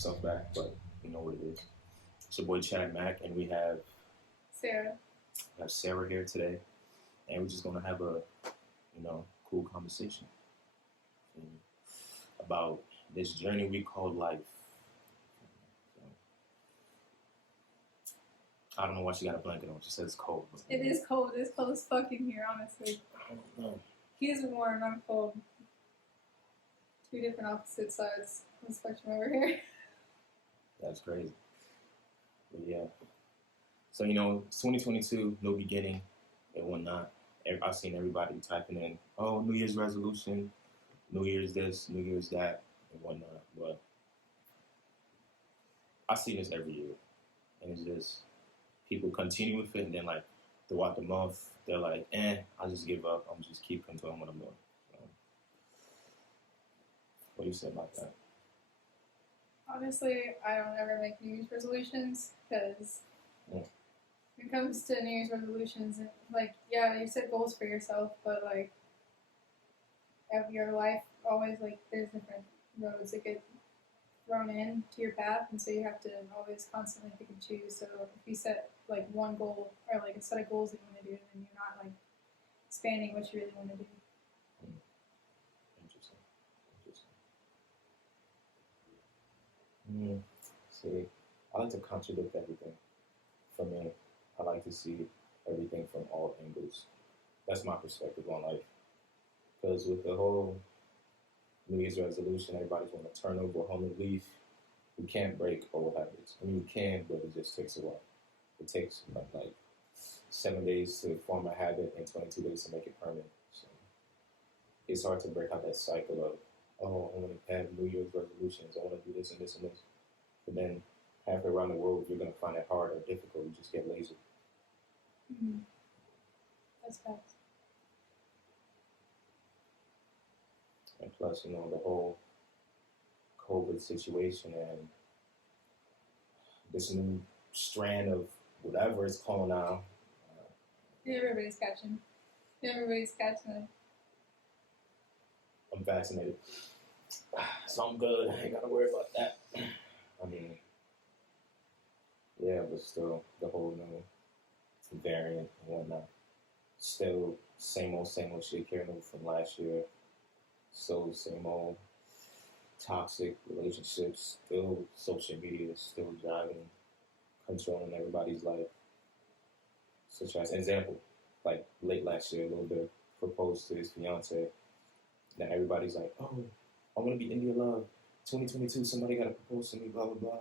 stuff back, but you know what it is. It's your boy Chad Macc, and we have Sarah. Sarah here today, and we're just gonna have a cool conversation about this journey we call life. So, I don't know why she got a blanket on. She says it's cold. It is cold. It's cold as fuck in here, honestly. I don't know. He's warm. I'm cold. Two different opposite sides of the spectrum over here. That's crazy. But yeah. So, it's 2022, no beginning and whatnot. I've seen everybody typing in, oh, New Year's resolution, New Year's this, New Year's that, and whatnot. But I see this every year. And it's just people continue with it, and then, like, throughout the month, they're like, I'll just give up. I'm just keep doing what I'm doing. So, what do you say about that? Honestly, I don't ever make New Year's resolutions because when it comes to New Year's resolutions, like, yeah, you set goals for yourself, but, like, of your life, always, like, there's different roads that get thrown into your path, and so you have to always constantly pick and choose. So if you set, like, one goal or, like, a set of goals that you want to do, then you're not, like, expanding what you really want to do. Interesting. See, I like to contradict everything. For me, I like to see everything from all angles. That's my perspective on life. Because with the whole New Year's resolution, everybody's want to turn over a whole new leaf. You can't break old habits. I mean, you can, but it just takes a while. It takes like 7 days to form a habit and 22 days to make it permanent. So it's hard to break out that cycle of, oh, I want to have New Year's resolutions. I want to do this and this and this. But then halfway around the world, you're going to find it hard or difficult. You just get lazy. Mm-hmm. That's facts. And plus, the whole COVID situation and this new strand of whatever it's called now. Everybody's catching it. I'm vaccinated. So I'm good. I ain't got to worry about that. I mean, yeah, but still, the whole new variant and whatnot. Still, same old shit carrying over from last year. Still, same old toxic relationships. Still, social media is still driving, controlling everybody's life. Such as, example, like late last year, a little bit proposed to his fiance. Then everybody's like, oh, I want to be in your love. 2022, somebody got to propose to me, blah, blah, blah.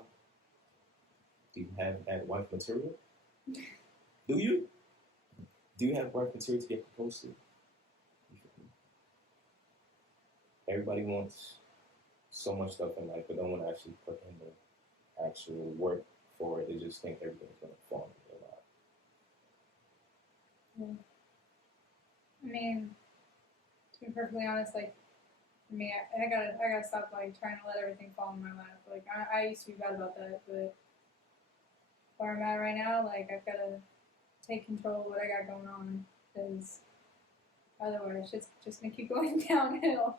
Do you have that wife material? Do you? Do you have wife material to get proposed to? Everybody wants so much stuff in life, but don't want to actually put in the actual work for it. They just think everything's going to fall into their lap. Yeah. I mean, to be perfectly honest, like, for me, I gotta stop, like, trying to let everything fall in my lap. Like, I used to be bad about that, but where I'm at right now, like, I've got to take control of what I got going on, because otherwise it's just going to keep going downhill.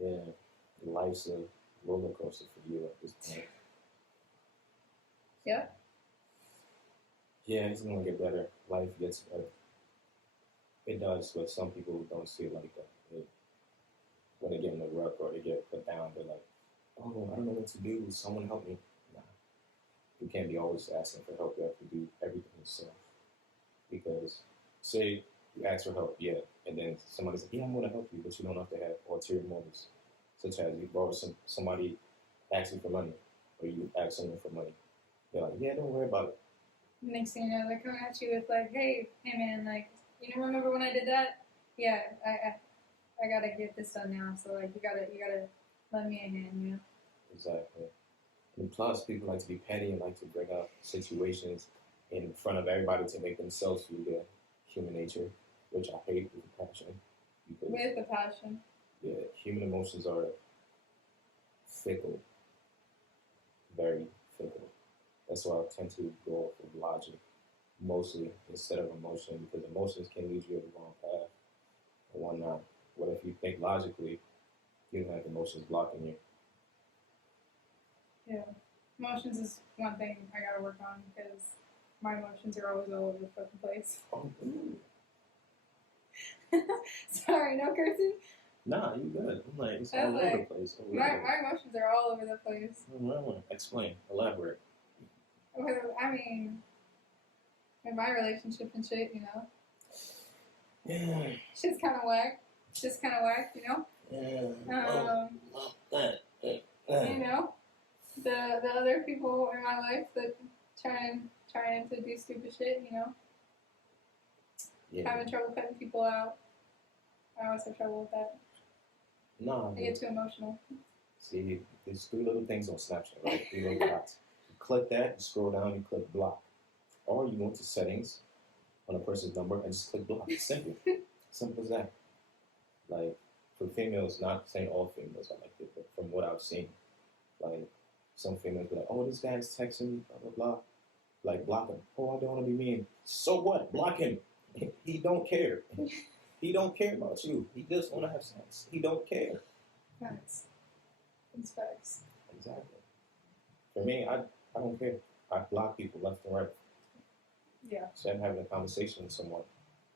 Yeah, life's a roller coaster for you at this point. Yeah? Yeah, it's going to get better. Life gets better. It does, but some people don't see it like that. When they get in the rut or they get put down, they're like, oh, I don't know what to do. Someone help me. Nah. You can't be always asking for help. You have to do everything yourself. Because, say, you ask for help, yeah, and then somebody's like, yeah, I'm going to help you, but you don't have to have ulterior motives, such as you borrow somebody asking for money, or you ask someone for money. They're like, yeah, don't worry about it. Next thing you know, they're coming at you with, like, hey man, like, remember when I did that? Yeah, I gotta get this done now, so, like, you gotta lend me a hand, Exactly. And plus, people like to be petty and like to bring up situations in front of everybody to make themselves feel good. Human nature, which I hate with a passion. With a passion. Yeah, human emotions are fickle. Very fickle. That's why I tend to go off of logic mostly instead of emotion, because emotions can lead you to the wrong path or whatnot. What if you think logically, you don't have emotions blocking you? Yeah. Emotions is one thing I gotta work on because my emotions are always all over the fucking place. Oh, Sorry, no cursing. nah, you good. I'm like, it's I all was over the like, place. my emotions are all over the place. Explain. Elaborate. I mean, in my relationship and shit, you know, Yeah. shit's kind of whack. Just kind of whack, you know. Yeah. You know, the other people in my life that trying to do stupid shit, you know, having trouble cutting people out. I always have trouble with that. No. I get too emotional. See, there's 3 little things on Snapchat, right? 3 little dots. You click that, you scroll down, you click block. Or you go into settings on a person's number and just click block. It's simple. Simple as that. Like, for females, not saying all females are like it, but from what I've seen, like, some females be like, oh, this guy's texting me, blah, blah, blah. Like, block him. Oh, I don't want to be mean. So what? Block him. He don't care. He don't care about you. He just want to have sex. He don't care. Facts. It's facts. Exactly. For me, I don't care. I block people left and right. Yeah. So I'm having a conversation with someone,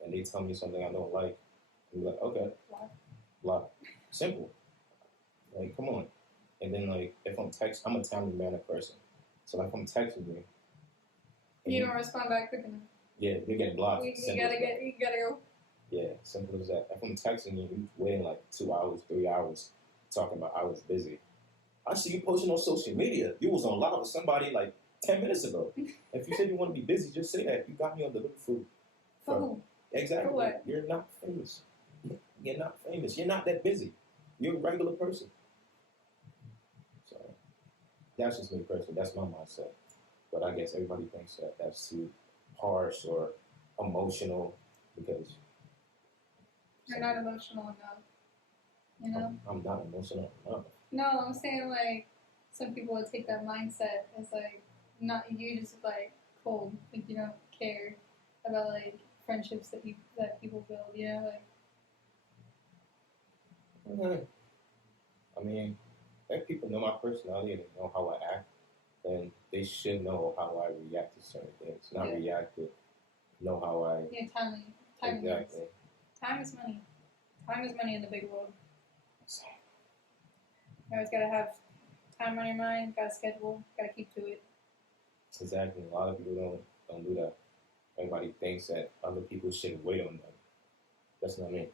and they tell me something I don't like. I'm like, okay. Block. Simple. Like, come on. And then, like, if I'm a timely manner person. So, like, if I'm texting you. You don't respond back quick enough. Yeah, you're getting blocked. You gotta go. Yeah, simple as that. If I'm texting you, you waiting like 2 hours, 3 hours, talking about I was busy. I see you posting on social media. You was on live with somebody like 10 minutes ago. If you said you want to be busy, just say that. You got me on the look for. For who? Exactly. For what? You're not famous. You're not famous. You're not that busy. You're a regular person. So that's just me personally. That's my mindset. But I guess everybody thinks that that's too harsh or emotional because you're not emotional enough. You know? I'm not emotional enough. No, I'm saying like some people would take that mindset as like not you just like cold, like you don't care about like friendships that people build, you know, like. I mean, if people know my personality and they know how I act, then they should know how I react to certain things. Not react, but know how I. Yeah, timing. Exactly. Time is money. Time is money in the big world. You always gotta have time on your mind, gotta schedule, gotta keep to it. Exactly. A lot of people don't do that. Everybody thinks that other people should wait on them. That's not me.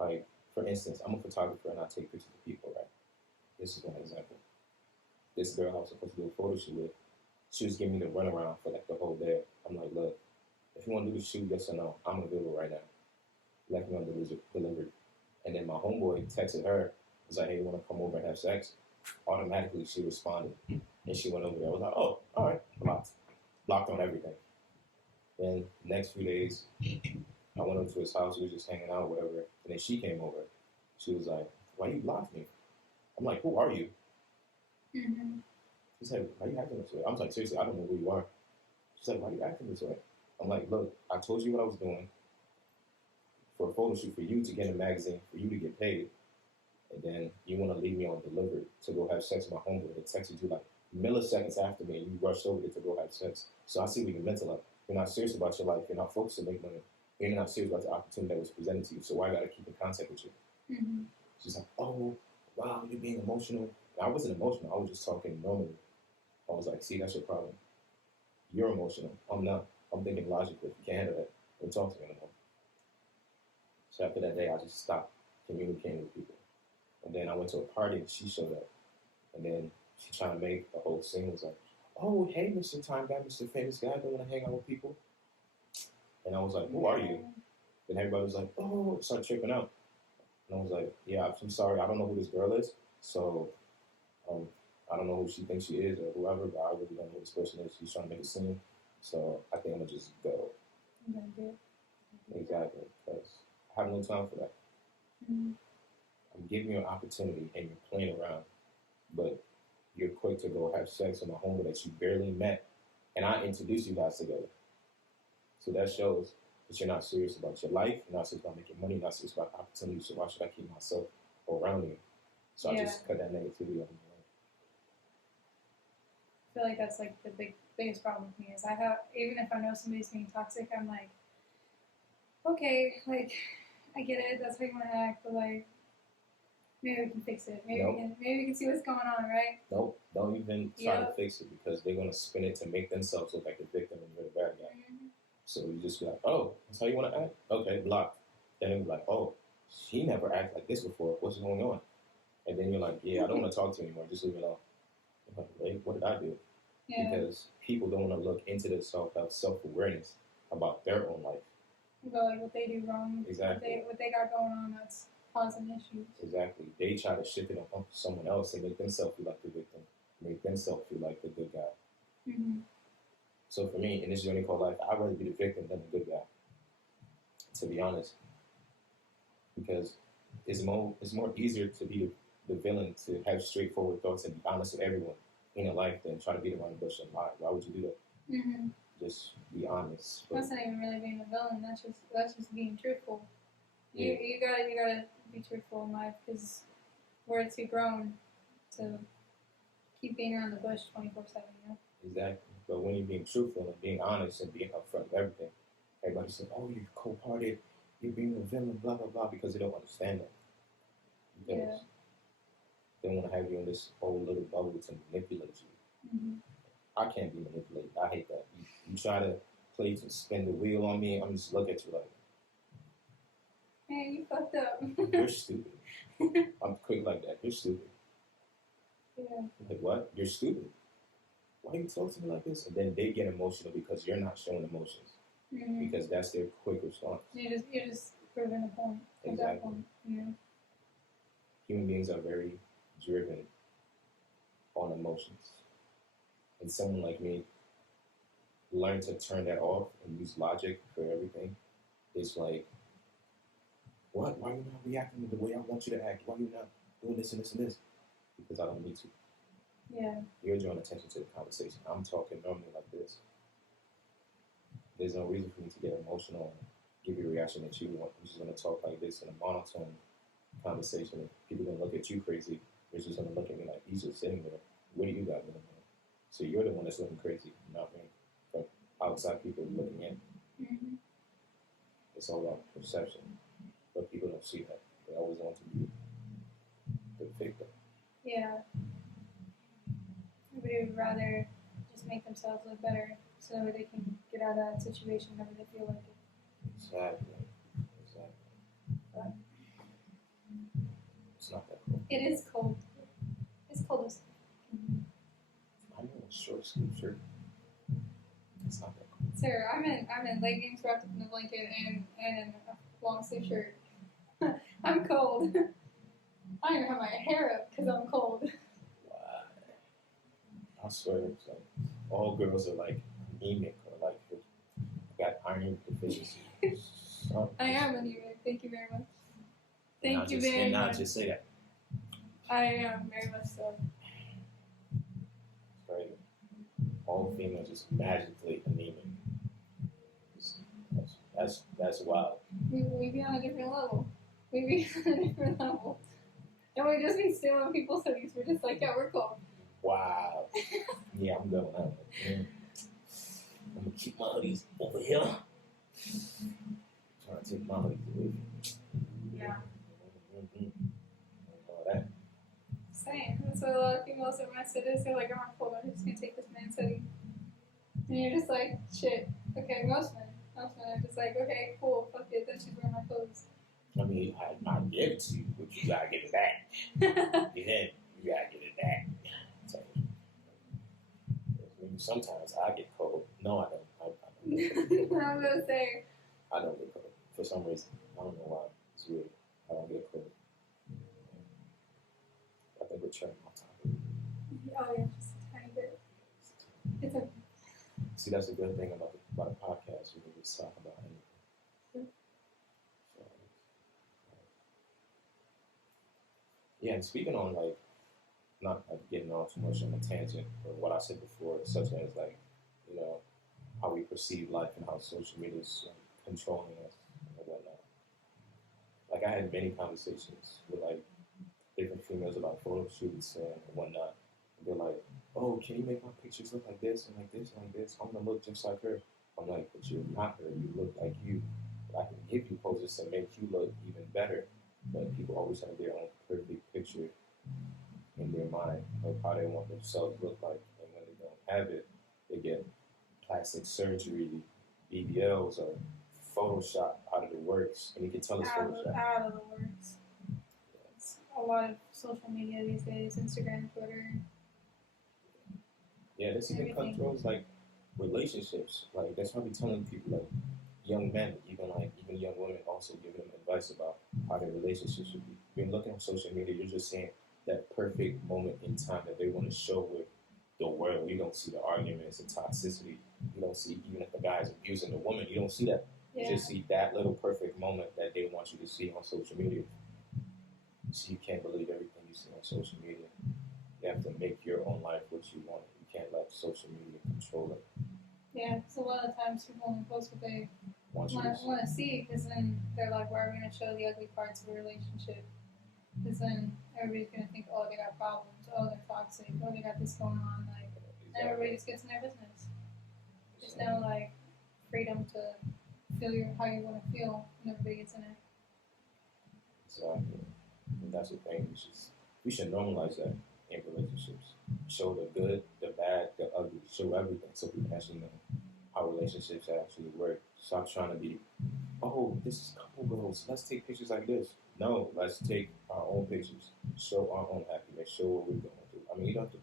Like, for instance, I'm a photographer and I take pictures of people, right? This is one example. This girl I was supposed to do a photo shoot with, she was giving me the runaround for like the whole day. I'm like, look, if you want to do the shoot, yes or no, I'm available right now. Let me know delivered. And then my homeboy texted her, was like, hey, you want to come over and have sex? Automatically, she responded. And she went over there. I was like, oh, all right, blocked on everything. Then next few days, I went over to his house. We were just hanging out, whatever. And then she came over. She was like, why you blocked me? I'm like, who are you? Mm-hmm. She said, why you acting this way? I was like, seriously, I don't know who you are. She said, why you acting this way? I'm like, look, I told you what I was doing for a photo shoot for you to get in a magazine, for you to get paid. And then you want to leave me on delivered to go have sex with my homeboy that texted you like milliseconds after me and you rushed over there to go have sex. So I see what you're mental of. You're not serious about your life. You're not focused to make money. You're not serious about the opportunity that was presented to you. So why I got to keep in contact with you? Mm-hmm. She's like, oh, wow, you're being emotional. And I wasn't emotional. I was just talking normally. I was like, see, that's your problem. You're emotional. I'm not. I'm thinking logically. If you can't handle that, don't talk to me anymore. So after that day, I just stopped communicating with people. And then I went to a party and she showed up. And then she trying to make the whole scene was like, oh, hey, Mr. Time Guy, Mr. Famous Guy, don't want to hang out with people. And I was like, who are you? And everybody was like, oh, started tripping out. And I was like, yeah, I'm sorry, I don't know who this girl is. So I don't know who she thinks she is or whoever, but I really don't know who this person is. She's trying to make a scene. So I think I'm going to just go. Exactly. Because I have no time for that. Mm-hmm. I'm giving you an opportunity and you're playing around. But you're quick to go have sex with a homie that you barely met. And I introduced you guys together. So that shows that you're not serious about your life. You're not serious about making money. You're not serious about opportunities. So why should I keep myself around you? So I just cut that negativity on my life. feel like that's like the biggest problem with me is even if I know somebody's being toxic, I'm like, okay, like I get it, that's how you want to act, but like maybe we can fix it. Maybe we can see what's going on, right? Nope, don't even try to fix it because they're gonna spin it to make themselves look like the victim and you're the bad guy. Mm-hmm. So you just be like, oh, that's how you want to act? Okay, blocked. Then it'll be like, oh, she never acted like this before. What's going on? And then you're like, yeah, I don't want to talk to you anymore. Just leave me alone. I'm like, wait, what did I do? Yeah. Because people don't want to look into themselves, have self-awareness about their own life. About like what they do wrong. Exactly. What they got going on that's causing issues. Exactly. They try to shift it on someone else and make themselves feel like the victim, make themselves feel like the good guy. Mm-hmm. So for me, in this journey called life, I'd rather be the victim than the good guy, to be honest. Because it's more easier to be the villain, to have straightforward thoughts and be honest with everyone in your life than try to beat around the bush and lie. Why would you do that? Mm-hmm. Just be honest. That's not even really being a villain. That's just being truthful. Yeah. You gotta be truthful in life because we're too grown to keep being around the bush 24/7. You know? Exactly. But when you're being truthful and being honest and being upfront with everything, everybody says, "Oh, you're cold-hearted. You're being a villain." Blah blah blah, because they don't understand that. Because they want to have you in this whole little bubble to manipulate you. Mm-hmm. I can't be manipulated. I hate that. You try to play to spin the wheel on me, I'm just look at you like, man, you fucked up. You're stupid. I'm quick like that. You're stupid. Yeah. Like, what? You're stupid. Why you talk to me like this? And then they get emotional because you're not showing emotions. Mm-hmm. Because that's their quick response. You're just proving a point. Exactly. At that point. Yeah. Human beings are very driven on emotions. And someone like me learn to turn that off and use logic for everything. It's like, what? Why are you not reacting the way I want you to act? Why are you not doing this and this and this? Because I don't need to. Yeah. You're drawing attention to the conversation. I'm talking normally like this. There's no reason for me to get emotional and give you a reaction that you want. I'm just going to talk like this in a monotone conversation. People are going to look at you crazy. They're just going to look at me like, he's just sitting there. What do you got going on? So you're the one that's looking crazy, not me. But outside people looking in. Mm-hmm. It's all about perception. But people don't see that. They always want to be the victim. Yeah. Everybody would rather just make themselves look better so they can get out of that situation whenever they feel like it. Exactly. But it's not that cold. It is cold. It's cold as I know a short sleeve shirt. It's not that cold. Sir, I'm in leggings wrapped up in a blanket and a long sleeve shirt. I'm cold. I don't even have my hair up because I'm cold. Wow. I swear, it's like all girls are like anemic or like got iron deficiency. I am anemic. Thank you very much. Thank you very much. And not just say that. I am very much so. It's crazy. All females just magically anemic. That's wild. We be on a different level. We be on a different level. And we just be stealing people's hoodies. We're just like, yeah, we're cool. Wow. Yeah, I'm going out. I'm going to keep my hoodies over here. Trying to take my hoodies away. Yeah. Mm-hmm. All that. Same. That's what a lot of females at my city say, like, I'm not cool. I'm just going to take this man's hoodie. And you're just like, shit. Okay, most men are just like, okay, cool, fuck it, then she's wearing my clothes. I mean, I give it to you, but you gotta give it back. Yeah, you gotta give it back. So, sometimes I get cold. No, I don't. I was gonna say. I don't get cold for some reason. I don't know why. It's weird. I don't get cold. I think we're turning off topic. Oh yeah, just a tiny bit. It's okay. See, that's a good thing about a podcast. We can just talk about anything. So, yeah, and speaking on like, not like getting on too much on a tangent, or what I said before, such as like, you know, how we perceive life and how social media is controlling us and whatnot. Like I had many conversations with like different females about photo shoots and whatnot. And they're like, oh, can you make my pictures look like this and like this and like this? I want to look just like her. I'm like, but you're not her. You look like you. But I can give you poses to make you look even better. But people always have their own perfect picture in their mind of how they want themselves to look like. And when they don't have it, they get plastic surgery, BBLs, or Photoshop out of the works. And you can tell it's Photoshop. Out of the works. It's a lot of social media these days, Instagram, Twitter. Yeah, this even controls like relationships. Like that's why we telling people like young men, even young women, also giving them advice about how their relationships should be. When looking on social media, you're just seeing that perfect moment in time that they want to show with the world. You don't see the arguments and toxicity. You don't see even if the guy's abusing the woman. You don't see that. Yeah. You just see that little perfect moment that they want you to see on social media. So you can't believe everything you see on social media. You have to make your own life what you want. You can't let social media control it. Yeah, because a lot of times people only post what they want to see, because then they're like, why are we going to show the ugly parts of a relationship? Because then everybody's going to think, oh, they got problems, oh, they're toxic, oh, they got this going on. Like, and everybody just gets in their business. There's no, like, freedom to feel how you want to feel, and everybody gets in it. Exactly. And that's the thing. We should normalize that in relationships. Show the good, the bad, the ugly. Show everything so people actually know how relationships actually work. Stop trying to be, oh, this is couple goals. Let's take pictures like this. No, let's take our own pictures. Show our own happiness. Show what we're going through. I mean, you don't have to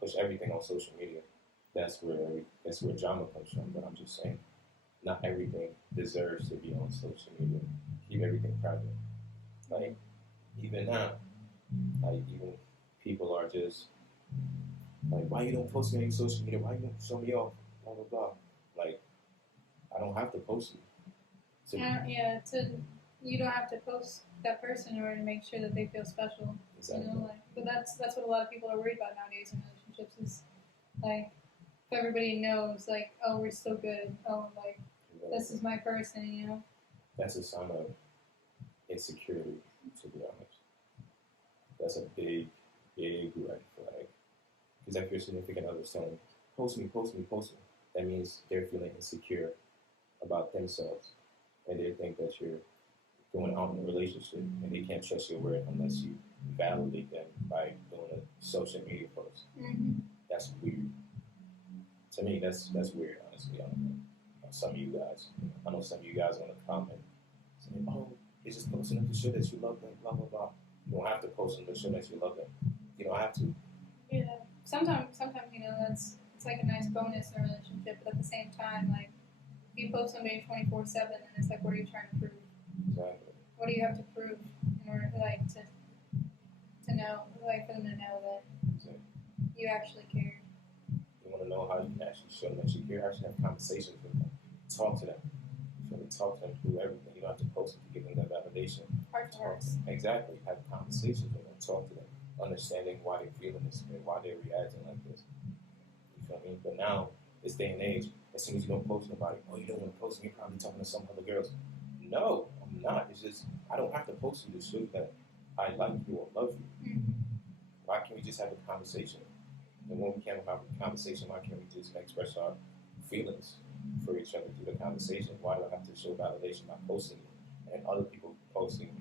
push everything on social media. That's where drama comes from. But I'm just saying, not everything deserves to be on social media. Keep everything private. Like, even now, like, even people are just like, why you don't post me on your social media? Why you don't show me off? Blah, blah, blah. Like, I don't have to post you. You don't have to post that person in order to make sure that they feel special. Exactly. You know, like, but that's what a lot of people are worried about nowadays in relationships is, like, if everybody knows, like, oh, we're still good. Oh, like, this is my person, you know? That's a sign of insecurity, to be honest. That's a big, big red flag. Because if your significant other is telling, post me, that means they're feeling insecure about themselves. And they think that you're going out in a relationship and they can't trust your word unless you validate them by doing a social media post. Mm-hmm. That's weird. To me, that's weird, honestly. I don't know. Some of you guys, I know some of you guys want to comment saying, oh, you're just posting them to show that you love them, blah, blah, blah. You don't have to post them to show that you love them. You don't have to. Yeah. Sometimes, you know, it's like a nice bonus in a relationship, but at the same time, like, if you post somebody 24/7, and it's like, what are you trying to prove? Exactly. What do you have to prove in order, like, to know, like, for them to know that you actually care? You want to know how you can actually show them that you care? Actually have conversations with them. Talk to them. Talk to them through everything. You don't have to post them to give them that validation. Exactly. Have conversations with them. Talk to them. Understanding why they're feeling this way, why they're reacting like this. You feel me? But now, this day and age, as soon as you don't post nobody, oh, you don't want to post me, you're probably talking to some other girls. No, I'm not. It's just, I don't have to post you to show that I like you or love you. Mm-hmm. Why can't we just have a conversation? And when we can't have a conversation, why can't we just express our feelings for each other through the conversation? Why do I have to show validation by posting it and other people posting it?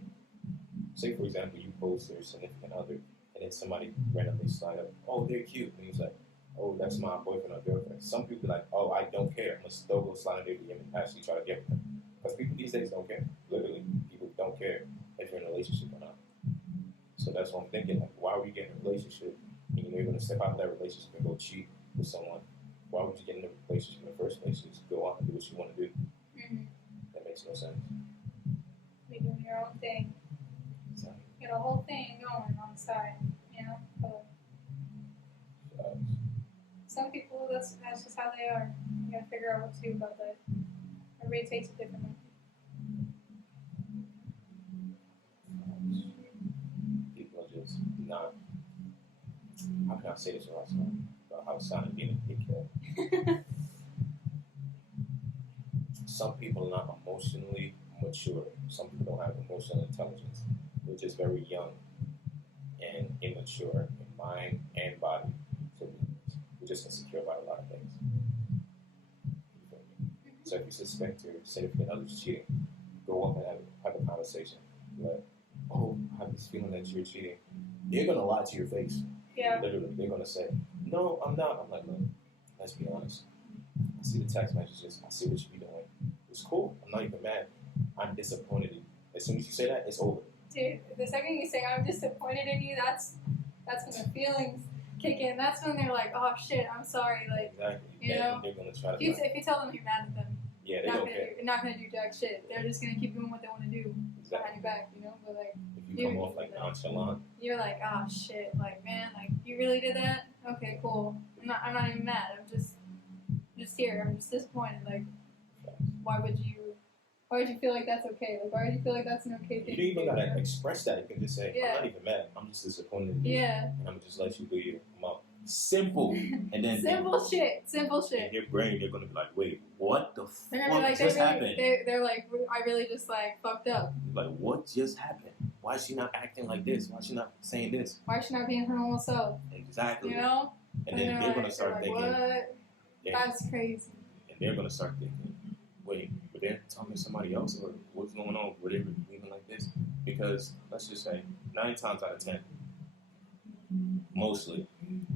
Say, for example, you post your significant other, and then somebody randomly slide up, oh, they're cute. And he's like, oh, that's my boyfriend or girlfriend. Some people be like, oh, I don't care. I'm going to still go slide under the and actually try to get with them. Because people these days don't care. Literally, people don't care if you're in a relationship or not. So that's what I'm thinking. Like, why are we getting in a relationship and you're going to step out of that relationship and go cheat with someone? Why would you get in a relationship in the first place? Just go out and do what you want to do. Mm-hmm. That makes no sense. You're doing your own thing. Exactly. You got a whole thing going on the side, you know? But some people, that's just how they are. You gotta figure out what to do about that. Everybody takes it differently. People are just not, how can I say this without sounding, how it sounded being a dickhead? Some people are not emotionally mature. Some people don't have emotional intelligence. They're just very young and immature in mind and body. So just insecure about a lot of things. You feel me? So if you suspect your significant other's cheating, go up and have a conversation. Like, oh, I have this feeling that you're cheating. They're gonna lie to your face. Yeah. Literally, they're gonna say, no, I'm not. I'm like, look, let's be honest. I see the text messages. I see what you be doing. It's cool. I'm not even mad. I'm disappointed in you. As soon as you say that, it's over. Dude, the second you say I'm disappointed in you, that's when the feelings kick in. That's when they're like, oh shit, I'm sorry. Like, exactly. You know, they're gonna try to. if you tell them you're mad at them, yeah, they don't care. you're not gonna do jack shit. They're just gonna keep doing what they want to do behind your back, you know. But like, if you come off like nonchalant, you're like, oh shit, like man, like you really did that? Okay, cool. I'm not even mad. I'm just here. I'm just disappointed. Like, why would you feel like that's okay? Like, why would you feel like that's an okay thing? You don't even gotta express that. You can just say, Yeah. I'm not even mad. I'm just disappointed in you. Yeah. And I'm just let you do you. I'm out. Simple. And then Simple shit. in your brain, they're gonna be like, wait, what the They're fuck gonna be like, just happened? They're like, I really just like fucked up. Like, what just happened? Why is she not acting like this? Why is she not saying this? Why is she not being her normal self? Exactly. You know? And then they're gonna start like, thinking, what? yeah. That's crazy. And they're gonna start thinking, wait, were they talking to somebody else, or what's going on? Were they behaving like this? Because let's just say 9 times out of 10, mostly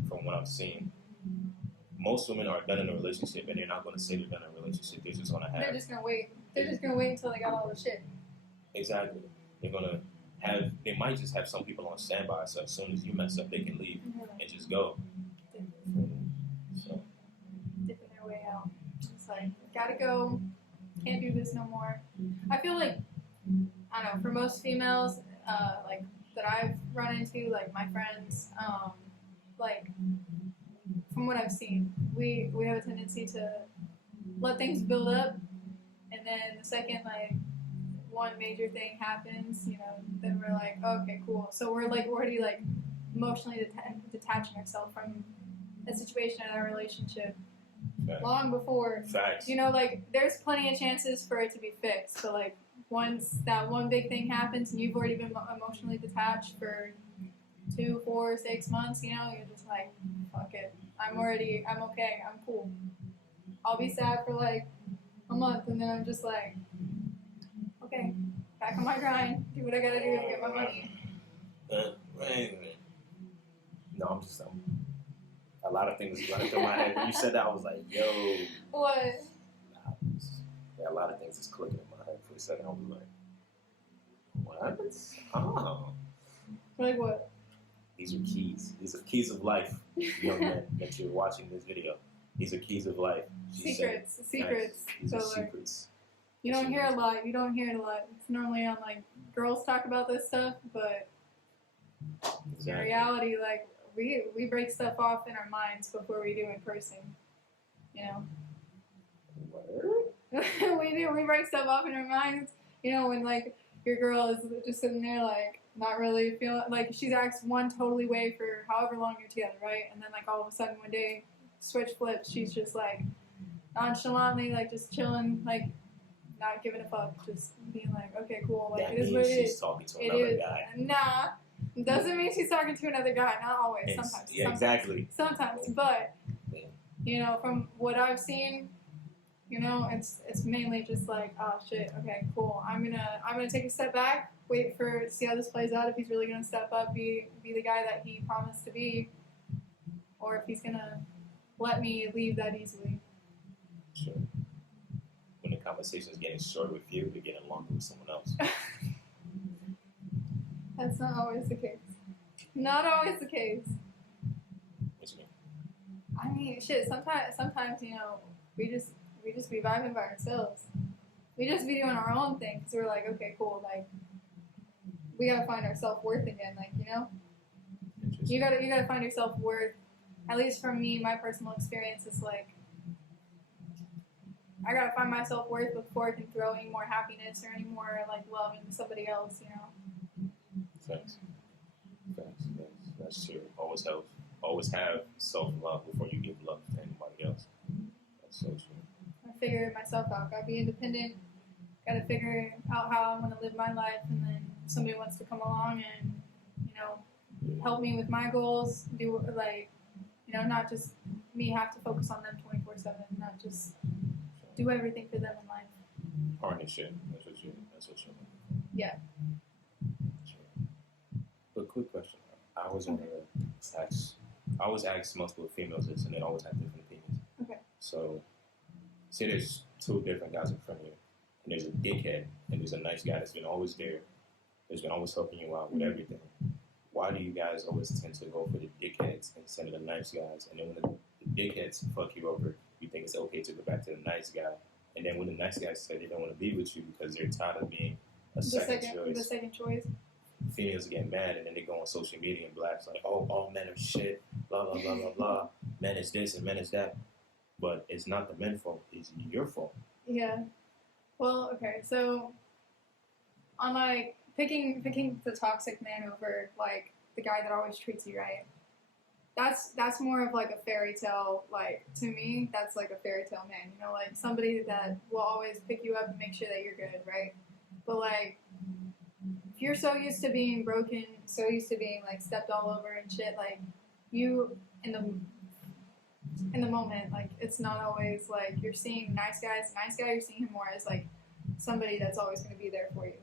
from what I've seen, most women are done in a relationship, and they're not going to say they're done in a relationship. They're just going to have. They're just gonna wait. They're just gonna wait until they got all the shit. Exactly. They're going to have. They might just have some people on standby, so as soon as you mess up, they can leave and just go. So. Dipping their way out. It's like, gotta go. Can't do this no more. I feel like, I don't know, for most females, like that I've run into, like my friends, like from what I've seen, we have a tendency to let things build up, and then the second like one major thing happens, you know, then we're like, oh, okay, cool. So we're like already like emotionally detaching ourselves from a situation in our relationship. Fact. Long before. Facts. You know, like, there's plenty of chances for it to be fixed, but, like, once that one big thing happens and you've already been emotionally detached for 2, 4, 6 months, you know, you're just like, fuck it. I'm okay, I'm cool. I'll be sad for, like, a month, and then I'm just like, okay, back on my grind, do what I gotta do to get my money. No, I'm just a lot of things running through my head. When you said that, I was like, yo. What? Yeah, a lot of things is clicking in my head for a second. I was like, what? Oh. Like what? These are keys. These are keys of life, young men, that you're watching this video. These are keys of life. Secrets. Secrets. Nice. These so, are like, secrets. You don't hear a lot. It's normally on, like, girls talk about this stuff, but in reality, like, we break stuff off in our minds before we do in person, you know. What? we break stuff off in our minds, you know, when like your girl is just sitting there like not really feeling like she's acts one totally way for however long you're together, right? And then like all of a sudden one day switch flips, she's just like nonchalantly like just chilling, like not giving a fuck, just being like, okay, cool, like that it is what it is. She's talking to another guy. Nah. Doesn't mean she's talking to another guy. Not always. Sometimes. Yeah, exactly. Sometimes, but you know, from what I've seen, you know, it's mainly just like, oh shit, okay, cool. I'm gonna take a step back, wait to see how this plays out. If he's really gonna step up, be the guy that he promised to be, or if he's gonna let me leave that easily. Sure. When the conversation is getting short with you, you're getting longer with someone else. That's not always the case. Not always the case. What you mean? I mean, shit. Sometimes you know, we just be vibing by ourselves. We just be doing our own thing because we're like, okay, cool. Like, we gotta find our self-worth again. Like, you know, you gotta find your self-worth. At least from me, my personal experience is like, I gotta find my self-worth before I can throw any more happiness or any more like love into somebody else. You know. Thanks. That's true. Always have self-love before you give love to anybody else. That's so true. I figure myself out. Gotta be independent. Gotta figure out how I want to live my life, and then somebody wants to come along and, you know, help me with my goals. Do like, you know, not just me have to focus on them 24/7, not just do everything for them in life. Partnership. That's what you're looking for. Yeah. But quick question. I always ask multiple females this, and they always have different opinions. Okay. So, say there's two different guys in front of you, and there's a dickhead, and there's a nice guy that's been always there, that's been always helping you out with everything. Why do you guys always tend to go for the dickheads instead of the nice guys? And then when the dickheads fuck you over, you think it's okay to go back to the nice guy. And then when the nice guys say they don't want to be with you because they're tired of being a second choice, the second choice, females get mad, and then they go on social media and blast like, oh, all men are shit, blah, blah, blah, blah, blah. Men is this and men is that. But it's not the men's fault. It's your fault. Yeah. Well, okay. So, on like picking the toxic man over like the guy that always treats you right. That's more of like a fairy tale. Like to me, that's like a fairy tale man. You know, like somebody that will always pick you up and make sure that you're good, right? But like, if you're so used to being broken, so used to being like stepped all over and shit, like you in the moment, like it's not always like you're seeing nice guy, you're seeing him more as like somebody that's always going to be there for you.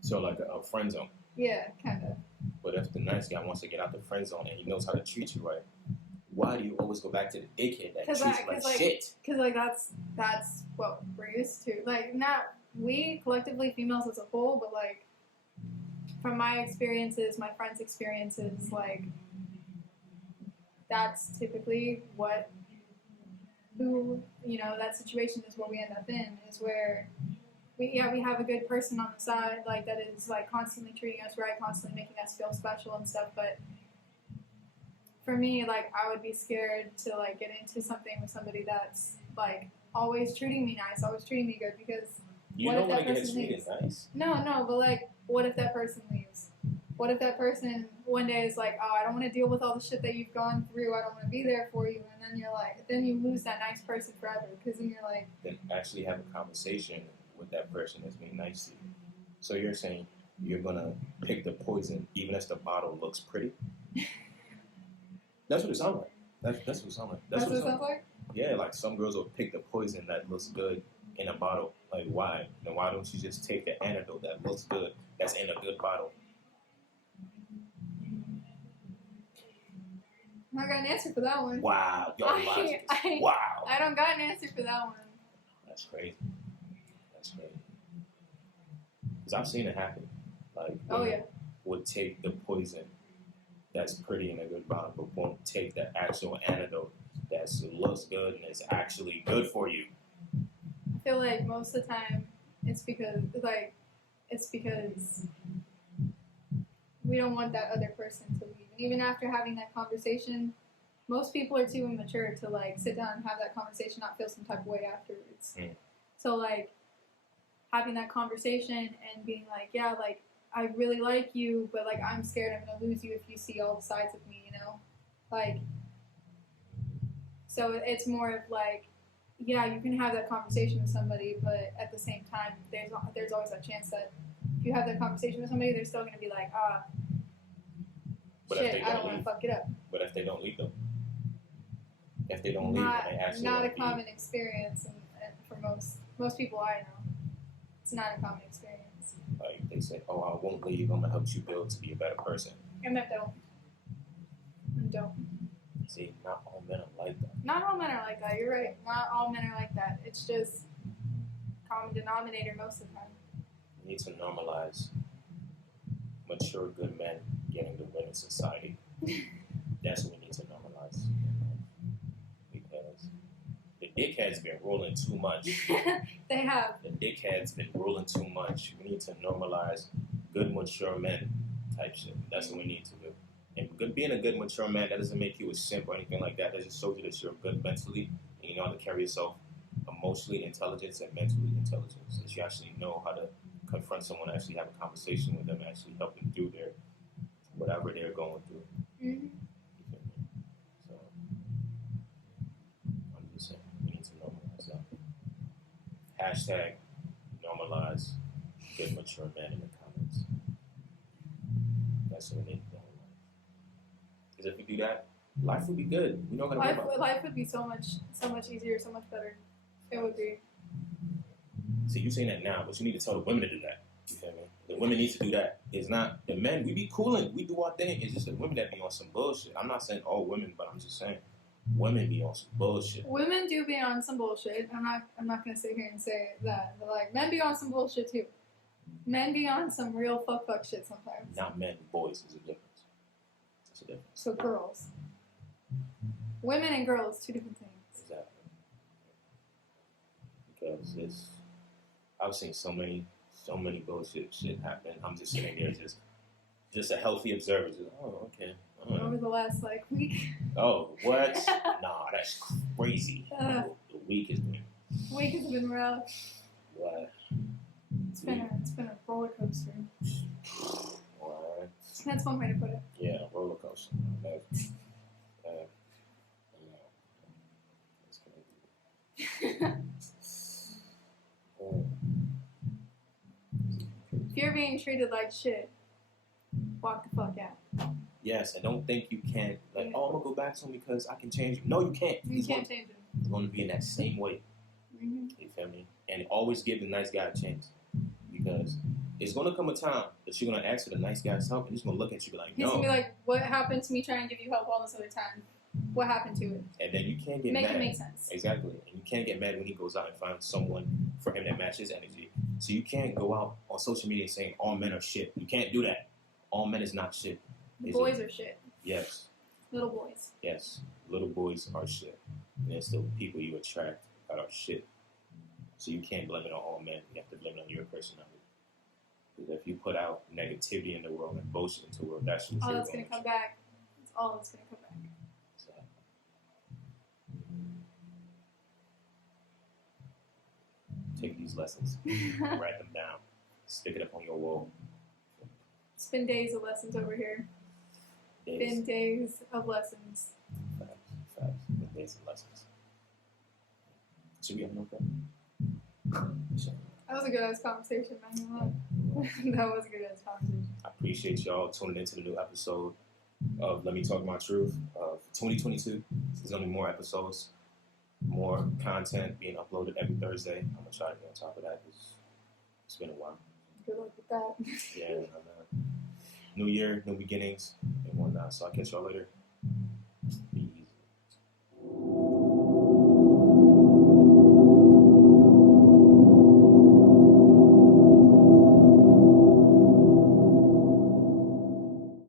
So like a friend zone. Yeah, kind of. But if the nice guy wants to get out the friend zone and he knows how to treat you right, why do you always go back to the dickhead that treats you like shit? Because like that's what we're used to. Like not we collectively, females as a whole, but like from my experiences, my friends' experiences, like that's typically that situation is what we end up in, is where we have a good person on the side, like that is like constantly treating us right, constantly making us feel special and stuff, but for me, like I would be scared to like get into something with somebody that's like always treating me nice, always treating me good, because you don't want to get treated nice. No, but like what if that person leaves? What if that person one day is like, oh, I don't want to deal with all the shit that you've gone through. I don't want to be there for you. And then you're like, then you lose that nice person forever. Because then you're like... Then actually have a conversation with that person that's being nice to you. So you're saying you're going to pick the poison even as the bottle looks pretty? That's what it sounds like. That's what it sounds like. That's what it sounds like? Yeah, like some girls will pick the poison that looks good in a bottle. Like why? Then why don't you just take the antidote that looks good, that's in a good bottle? I got an answer for that one. Wow. Wow. I don't got an answer for that one. That's crazy. Because I've seen it happen. Like, would take the poison that's pretty in a good bottle, but won't take the actual antidote that looks good and is actually good for you. I feel like most of the time it's because we don't want that other person to leave. And even after having that conversation, most people are too immature to like sit down and have that conversation, not feel some type of way afterwards. So like having that conversation and being like, yeah, like I really like you, but like I'm scared I'm gonna lose you if you see all the sides of me, you know? Like, so it's more of like, yeah, you can have that conversation with somebody, but at the same time, there's always that chance that if you have that conversation with somebody, they're still gonna be like, shit, I don't want to fuck it up. But if they don't leave them, if they don't leave, they actually not a common experience, and for most people I know, it's not a common experience. Like they say, oh, I won't leave. I'm gonna help you build to be a better person. And that don't. See, not all men are like that. Not all men are like that. You're right. Not all men are like that. It's just common denominator most of the time. We need to normalize mature, good men getting the win in society. That's what we need to normalize. Because the dickhead's been ruling too much. They have. The dickhead's been ruling too much. We need to normalize good, mature men type shit. That's what we need to do. And being a good, mature man, that doesn't make you a simp or anything like that. That just shows you that you're good mentally and you know how to carry yourself emotionally intelligence and mentally intelligence. That you actually know how to confront someone, actually have a conversation with them, actually help them through their whatever they're going through. Mm-hmm. So I'm just saying we need to normalize that. Hashtag normalize good mature man in the comments. That's what we need to do. Because if we do that, life would be good. We don't gotta worry about it. Life would be so much easier, so much better. It would be. See, you're saying that now, but you need to tell the women to do that. You feel me? The women need to do that. It's not the men. We be cooling. We do our thing. It's just the women that be on some bullshit. I'm not saying all women, but I'm just saying women be on some bullshit. Women do be on some bullshit. I'm not gonna sit here and say that. But like men be on some bullshit too. Men be on some real fuck shit sometimes. Not men, boys is a difference. That's a difference. So girls. Women and girls, two different things. Exactly. Because I've seen so many bullshit shit happen. I'm just sitting there just a healthy observer. Just, oh, okay. Over the last week. Oh, what? Nah, that's crazy. The week has been rough. What? It's been a roller coaster. What? That's one way to put it. Yeah, roller coaster. If you're being treated like shit, walk the fuck out. Yes, and don't think you can't. I'm gonna go back to him because I can change him. No, you can't. You can't change him. He's gonna be in that same way. Mm-hmm. You feel me? And always give the nice guy a chance, because it's gonna come a time that you're gonna ask for the nice guy's help, and he's gonna look at you and be like, He's gonna be like, "What happened to me trying to give you help all this other time? What happened to it?" And then you can't get mad. Make it make sense. Exactly. And you can't get mad when he goes out and finds someone for him that matches his energy. So you can't go out on social media saying all men are shit. You can't do that. All men is not shit. Boys are shit. Yes. Little boys. Yes. Little boys are shit. And there's still people you attract that are shit. So you can't blame it on all men. You have to blame it on your personality. Because if you put out negativity in the world and bullshit into the world, that's what all that's going to come back. It's all that's going to come back. So. Take these lessons, write them down, stick it up on your wall. It's been days of lessons over here. Been days of lessons. Facts. Been days of lessons. Should we have no problem? That was a good ass conversation, man. That was a good ass conversation. I appreciate y'all tuning into the new episode of Let Me Talk My Truth. 2022. There's gonna be more episodes, more content being uploaded every Thursday. I'm gonna try to be on top of that because it's been a while. Good luck with that. Yeah, new year, new beginnings, and whatnot. So I'll catch y'all later.